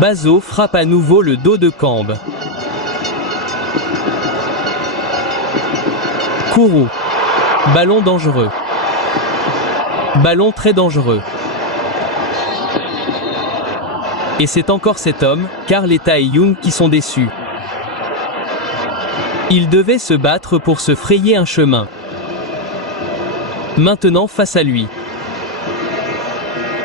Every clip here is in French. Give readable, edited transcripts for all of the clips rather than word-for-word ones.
Bazo frappe à nouveau le dos de Kamb. Kourou. Ballon dangereux. Ballon très dangereux. Et c'est encore cet homme, Carletta et Young qui sont déçus. Ils devaient se battre pour se frayer un chemin. Maintenant face à lui.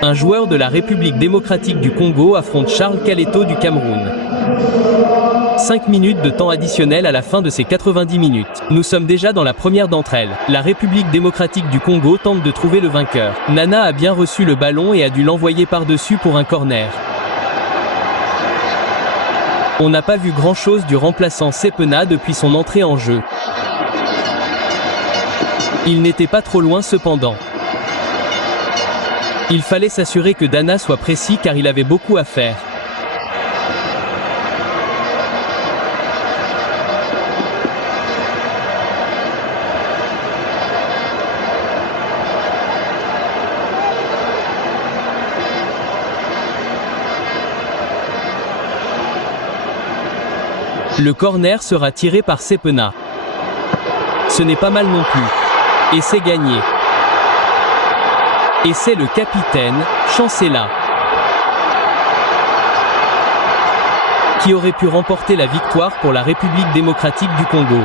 Un joueur de la République démocratique du Congo affronte Charles Kaleto du Cameroun. 5 minutes de temps additionnel à la fin de ces 90 minutes. Nous sommes déjà dans la première d'entre elles. La République démocratique du Congo tente de trouver le vainqueur. Nana a bien reçu le ballon et a dû l'envoyer par-dessus pour un corner. On n'a pas vu grand-chose du remplaçant Sepena depuis son entrée en jeu. Il n'était pas trop loin cependant. Il fallait s'assurer que Dana soit précis car il avait beaucoup à faire. Le corner sera tiré par Sepena. Ce n'est pas mal non plus. Et c'est gagné. Et c'est le capitaine, Chancela, qui aurait pu remporter la victoire pour la République démocratique du Congo.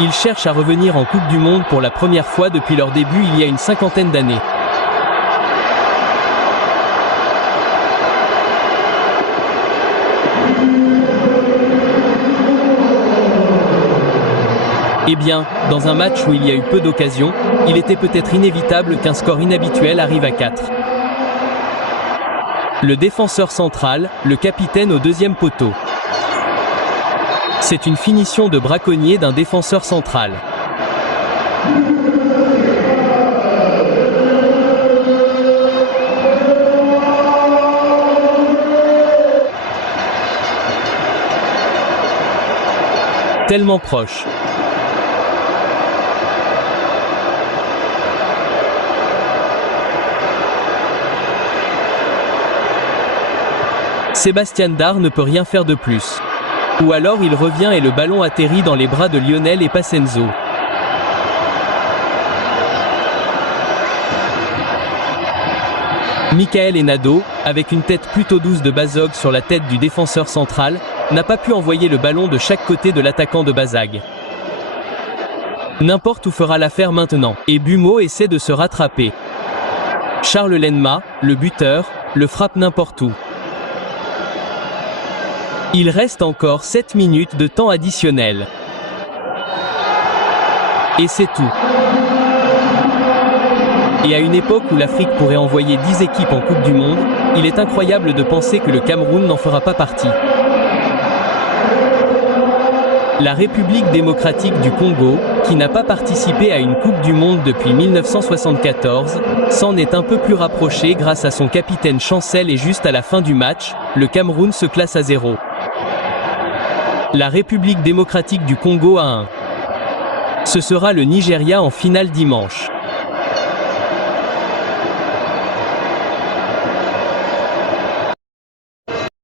Ils cherchent à revenir en Coupe du Monde pour la première fois depuis leur début il y a une 50aine d'années. Eh bien, dans un match où il y a eu peu d'occasions, il était peut-être inévitable qu'un score inhabituel arrive à 4. Le défenseur central, le capitaine au deuxième poteau. C'est une finition de braconnier d'un défenseur central. Tellement proche. Sébastien Dar ne peut rien faire de plus. Ou alors il revient et le ballon atterrit dans les bras de Lionel et Pacenzo. Michael Enado, avec une tête plutôt douce de Bazog sur la tête du défenseur central, n'a pas pu envoyer le ballon de chaque côté de l'attaquant de Bazag. N'importe où fera l'affaire maintenant, et Bumo essaie de se rattraper. Charles Lenma, le buteur, le frappe n'importe où. Il reste encore 7 minutes de temps additionnel. Et c'est tout. Et à une époque où l'Afrique pourrait envoyer 10 équipes en Coupe du Monde, il est incroyable de penser que le Cameroun n'en fera pas partie. La République démocratique du Congo, qui n'a pas participé à une Coupe du Monde depuis 1974, s'en est un peu plus rapprochée grâce à son capitaine Chancel et juste à la fin du match, le Cameroun se classe à 0. La République démocratique du Congo à 1. Ce sera le Nigeria en finale dimanche.